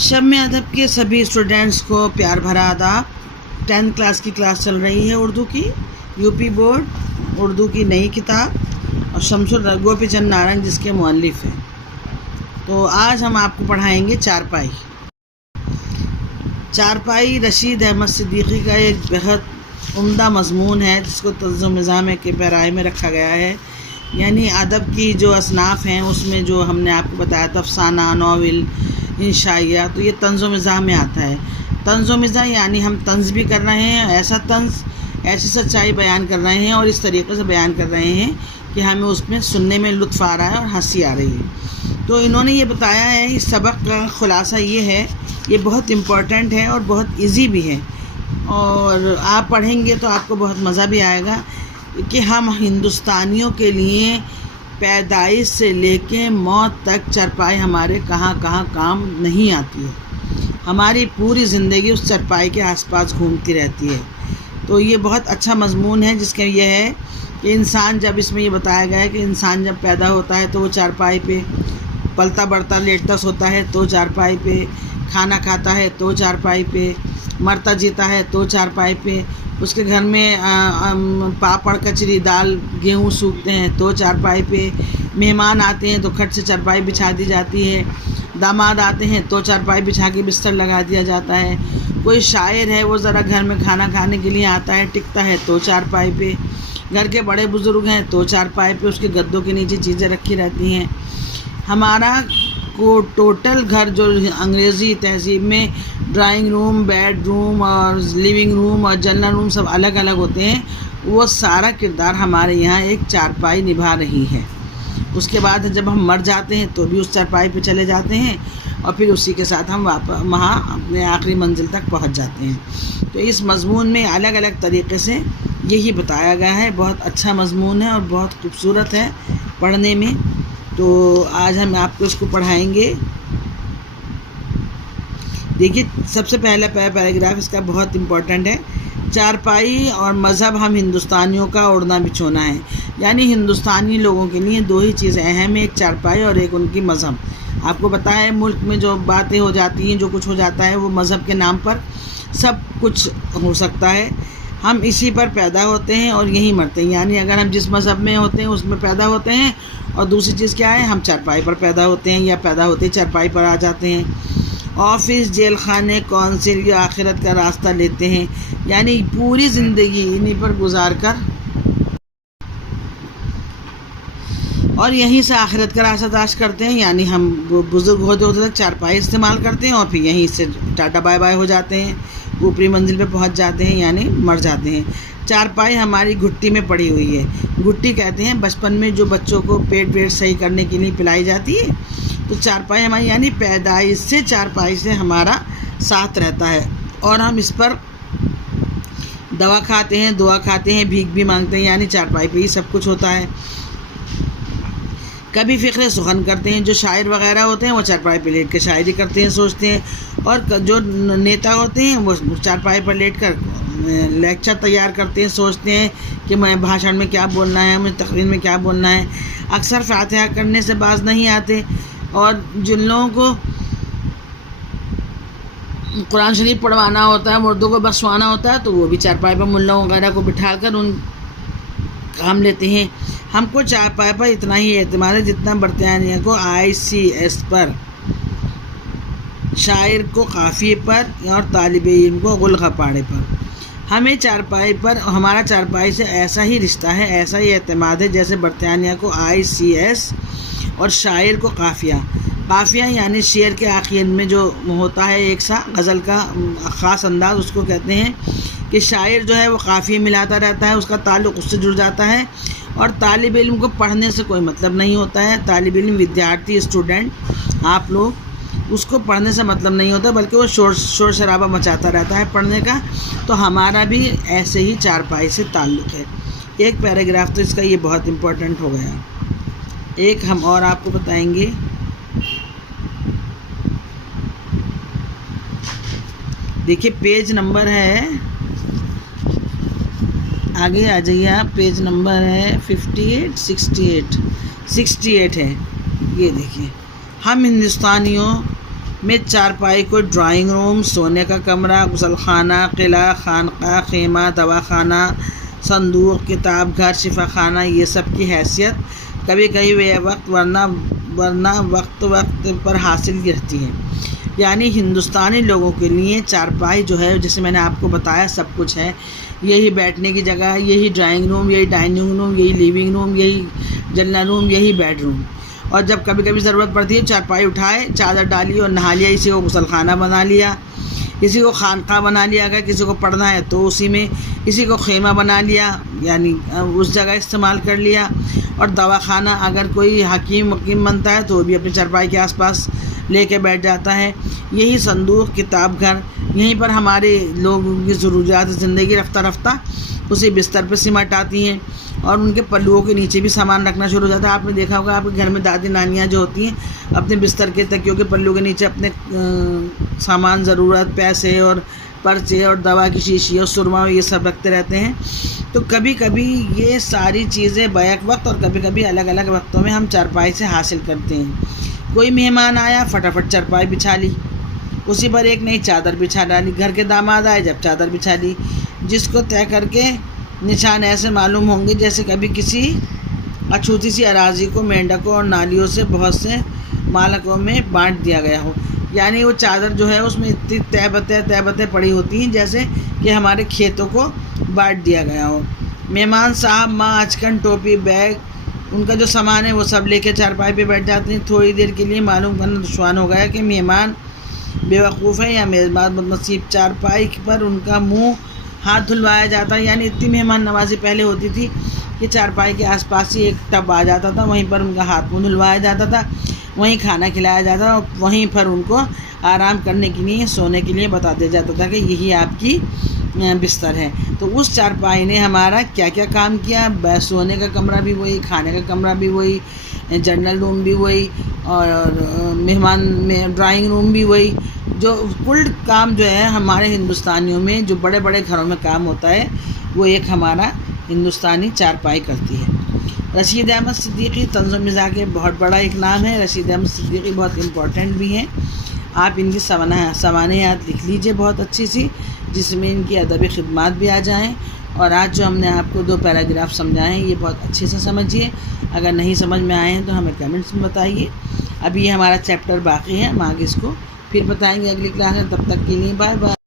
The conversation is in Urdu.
شب ادب کے سبھی اسٹوڈینٹس کو پیار بھرا آداب۔ 10th کلاس کی کلاس چل رہی ہے اردو کی، یو پی بورڈ اردو کی نئی کتاب اور شمس گوپی چند نارنگ جس کے مؤلف ہیں۔ تو آج ہم آپ کو پڑھائیں گے چارپائی۔ چارپائی رشید احمد صدیقی کا ایک بہت عمدہ مضمون ہے جس کو طنز و مزاح کے پیرائے میں رکھا گیا ہے، یعنی ادب کی جو اصناف ہیں اس میں جو ہم نے آپ کو بتایا تھا افسانہ، ناول، انشائیہ، تو یہ طنز و مزاح میں آتا ہے۔ طنز و مزاح یعنی ہم طنز بھی کر رہے ہیں، ایسا طنز، ایسی سچائی بیان کر رہے ہیں اور اس طریقے سے بیان کر رہے ہیں کہ ہمیں اس میں سننے میں لطف آ رہا ہے اور ہنسی آ رہی ہے۔ تو انہوں نے یہ بتایا ہے، اس سبق کا خلاصہ یہ ہے، یہ بہت امپورٹنٹ ہے اور بہت ایزی بھی ہے، اور آپ پڑھیں گے تو آپ کو بہت مزہ بھی آئے گا کہ ہم ہندوستانیوں کے لیے پیدائش سے لے کے موت تک چارپائی ہمارے کہاں کہاں کام نہیں آتی ہے۔ ہماری پوری زندگی اس چارپائی کے آس پاس گھومتی رہتی ہے۔ تو یہ بہت اچھا مضمون ہے جس کا یہ ہے کہ انسان، جب اس میں یہ بتایا گیا ہے کہ انسان جب پیدا ہوتا ہے تو وہ چارپائی پہ پلتا بڑھتا لیٹتا سوتا ہے تو چارپائی پہ، کھانا کھاتا ہے تو چارپائی پہ، مرتا جیتا ہے تو چارپائی پہ، اس کے گھر میں پاپڑ کچری دال گیہوں سوکھتے ہیں تو چارپائی پہ، مہمان آتے ہیں تو کھٹ سے چارپائی بچھا دی جاتی ہے، داماد آتے ہیں تو چارپائی بچھا کے بستر لگا دیا جاتا ہے، کوئی شاعر ہے وہ ذرا گھر میں کھانا کھانے کے لیے آتا ہے ٹکتا ہے تو چارپائی پہ، گھر کے بڑے بزرگ ہیں تو چارپائی پہ اس کے گدوں کے نیچے چیزیں رکھی رہتی ہیں۔ ہمارا کو ٹوٹل گھر جو انگریزی تہذیب میں ڈرائنگ روم، بیڈ روم اور لیونگ روم اور جنرل روم سب الگ الگ ہوتے ہیں، وہ سارا کردار ہمارے یہاں ایک چارپائی نبھا رہی ہے۔ اس کے بعد جب ہم مر جاتے ہیں تو بھی اس چارپائی پہ چلے جاتے ہیں اور پھر اسی کے ساتھ ہم وہاں اپنے آخری منزل تک پہنچ جاتے ہیں۔ تو اس مضمون میں الگ الگ طریقے سے یہی بتایا گیا ہے، بہت اچھا مضمون ہے اور بہت خوبصورت ہے پڑھنے میں۔ تو آج ہم آپ کو اس کو پڑھائیں گے۔ دیکھیے، سب سے پہلا پیراگراف اس کا بہت امپورٹنٹ ہے۔ چارپائی اور مذہب ہم ہندوستانیوں کا اوڑھنا بچھونا ہے، یعنی ہندوستانی لوگوں کے لیے دو ہی چیزیں اہم ہیں، ایک چارپائی اور ایک ان کی مذہب۔ آپ کو پتہ ہے ملک میں جو باتیں ہو جاتی ہیں، جو کچھ ہو جاتا ہے، وہ مذہب کے نام پر سب کچھ ہو سکتا ہے۔ ہم اسی پر پیدا ہوتے ہیں اور یہیں مرتے ہیں، یعنی اگر ہم جس مذہب میں ہوتے ہیں اس میں پیدا ہوتے ہیں، اور دوسری چیز کیا ہے، ہم چارپائی پر پیدا ہوتے ہیں یا پیدا ہوتے ہی چارپائی پر آ جاتے ہیں۔ آفس، جیل خانے، کونسل یا آخرت کا راستہ لیتے ہیں، یعنی پوری زندگی انہی پر گزار کر اور یہیں سے آخرت کا راستہ تلاش کرتے ہیں، یعنی ہم بزرگ ہوتے ہوتے تک چارپائی استعمال کرتے ہیں اور پھر یہیں سے ٹاٹا بائے بائے ہو جاتے ہیں، اوپری منزل پہ پہنچ جاتے ہیں، یعنی مر جاتے ہیں۔ چارپائی ہماری گھٹی میں پڑی ہوئی ہے۔ گھٹی کہتے ہیں بچپن میں جو بچوں کو پیٹ صحیح کرنے کے لیے پلائی جاتی ہے، تو چارپائی ہماری یعنی پیدائش سے چارپائی سے ہمارا ساتھ رہتا ہے، اور ہم اس پر دوا کھاتے ہیں، دعا کھاتے ہیں، بھیک بھی مانگتے ہیں، یعنی چارپائی پہ ہی سب کچھ ہوتا ہے۔ کبھی فقر سخن کرتے ہیں، جو شاعر وغیرہ ہوتے ہیں وہ چارپائی پہ لیٹ کے شاعری کرتے ہیں، سوچتے ہیں، اور جو نیتا ہوتے ہیں وہ چارپائی پر لیٹ کر لیکچر تیار کرتے ہیں، سوچتے ہیں کہ میں بھاشن میں کیا بولنا ہے، مجھے تقریر میں کیا بولنا ہے۔ اکثر فاتحہ کرنے سے باز نہیں آتے، اور جن لوگوں کو قرآن شریف پڑھوانا ہوتا ہے، مردوں کو بخشوانا ہوتا ہے، تو وہ بھی چارپائی پر ملاؤں وغیرہ کو بٹھا کر ان کام لیتے ہیں۔ ہم کو چارپائی پر اتنا ہی اعتماد ہے جتنا برطانیہ کو ICS پر، شاعر کو قافیے پر اور طالب علم کو غلغہ پاڑے پر۔ ہمیں چارپائی پر، ہمارا چارپائی سے ایسا ہی رشتہ ہے، ایسا ہی اعتماد ہے جیسے برطانیہ کو ICS اور شاعر کو قافیہ۔ قافیہ یعنی شعر کے آخر میں جو ہوتا ہے ایک سا غزل کا خاص انداز، اس کو کہتے ہیں کہ شاعر جو ہے وہ قافیے ملاتا رہتا ہے، اس کا تعلق اس سے جڑ جاتا ہے، اور طالب علم کو پڑھنے سے کوئی مطلب نہیں ہوتا ہے۔ طالب علم، ودیارتھی، اسٹوڈنٹ، آپ لوگ، اس کو پڑھنے سے مطلب نہیں ہوتا، بلکہ وہ شور شرابہ مچاتا رہتا ہے پڑھنے کا۔ تو ہمارا بھی ایسے ہی چارپائی سے تعلق ہے۔ ایک پیراگراف تو اس کا یہ بہت امپورٹنٹ ہو گیا۔ ایک ہم اور آپ کو بتائیں گے۔ دیکھیے پیج نمبر ہے، آگے آ جائیے آپ، پیج نمبر ہے 68 ہے۔ یہ دیکھیے، ہم ہندوستانیوں میں چارپائی کو ڈرائنگ روم، سونے کا کمرہ، غسل خانہ، قلعہ، خانقاہ، خیمہ، دواخانہ، صندوق، کتاب گھر، شفا خانہ، یہ سب کی حیثیت کبھی کبھی بے وقت ورنہ وقت پر حاصل رہتی ہے۔ یعنی ہندوستانی لوگوں کے لیے چارپائی جو ہے، جیسے میں نے آپ کو بتایا سب کچھ ہے، یہی بیٹھنے کی جگہ، یہی ڈرائنگ روم، یہی ڈائننگ روم، یہی لیونگ روم، یہی جلنا روم، یہی بیڈ روم۔ اور جب کبھی کبھی ضرورت پڑتی ہے چارپائی اٹھائے، چادر ڈالی اور نہا لیا، کسی کو غسل خانہ بنا لیا، کسی کو خانقاہ بنا لیا، اگر کسی کو پڑھنا ہے تو اسی میں، کسی کو خیمہ بنا لیا یعنی اس جگہ استعمال کر لیا، اور دواخانہ اگر کوئی حکیم بنتا ہے تو وہ بھی اپنی چارپائی کے آس پاس لے کے بیٹھ جاتا ہے۔ یہی صندوق، کتاب گھر، یہیں پر ہمارے لوگوں کی ضروریات زندگی رفتہ رفتہ اسی بستر پہ سمٹ آتی ہیں، اور ان کے پلوؤں کے نیچے بھی سامان رکھنا شروع ہو جاتا ہے۔ آپ نے دیکھا ہوگا آپ کے گھر میں دادی نانیاں جو ہوتی ہیں اپنے بستر کے تکیوں کے پلو کے نیچے اپنے سامان، ضرورت، پیسے اور پرچے اور دوا کی شیشی اور سرما یہ سب رکھتے رہتے ہیں۔ تو کبھی کبھی یہ ساری چیزیں بیک وقت اور کبھی کبھی الگ الگ وقتوں میں ہم چارپائی سے حاصل کرتے ہیں۔ کوئی مہمان آیا، فٹافٹ چارپائی بچھا لی، اسی پر ایک نئی چادر بچھا ڈالی۔ گھر کے داماد آئے، جب چادر بچھا لی، جس کو طے کر کے نشان ایسے معلوم ہوں گے جیسے کبھی کسی اچھوتی سی اراضی کو مینڈکوں اور نالیوں سے بہت سے مالکوں میں بانٹ دیا گیا ہو۔ یعنی وہ چادر جو ہے اس میں اتنی تہ بتیں پڑی ہوتی ہیں جیسے کہ ہمارے کھیتوں کو بانٹ دیا گیا ہو۔ مہمان صاحب ماں اچکن، ٹوپی، بیگ، ان کا جو سامان ہے وہ سب لے کے چارپائی پہ بیٹھ جاتے ہیں۔ تھوڑی دیر کے لیے معلوم کرنا دشوار ہو گیا کہ مہمان بیوقوف ہے یا میزبان بدنصیب۔ چارپائی پر ان کا منہ ہاتھ دھلوایا جاتا ہے، یعنی اتنی مہمان نوازی پہلے ہوتی تھی کہ چارپائی کے آس پاس ہی ایک ٹب آ جاتا تھا، وہیں پر ان کا ہاتھ منہ دھلوایا جاتا تھا، وہیں کھانا کھلایا جاتا تھا، اور وہیں پر ان کو آرام کرنے کے لیے، سونے کے لیے بتا دیا جاتا تھا کہ یہی آپ کی بستر ہے۔ تو اس چارپائی نے ہمارا کیا کیا کام کیا، سونے کا کمرہ بھی وہی، کھانے کا کمرہ بھی وہی، جنرل روم بھی وہی، اور مہمان میں ڈرائنگ روم بھی وہی۔ جو کل کام جو ہے ہمارے ہندوستانیوں میں جو بڑے بڑے گھروں میں کام ہوتا ہے وہ ایک ہمارا ہندوستانی چارپائی کرتی ہے۔ رشید احمد صدیقی طنز و مزاح کے بہت بڑا ایک نام ہے۔ رشید احمد صدیقی بہت امپورٹنٹ بھی ہیں۔ آپ ان کی سوانحات لکھ لیجئے بہت اچھی سی، جس میں ان کی ادبی خدمات بھی آ جائیں۔ اور آج جو ہم نے آپ کو 2 پیراگراف سمجھائے ہیں یہ بہت اچھے سے سمجھیے۔ اگر نہیں سمجھ میں آئے ہیں تو ہمیں کمنٹس میں بتائیے۔ ابھی یہ ہمارا چیپٹر باقی ہے، ہم آگے اس کو پھر بتائیں گے اگلی کلاس میں۔ تب تک کے لیے بائے بائے۔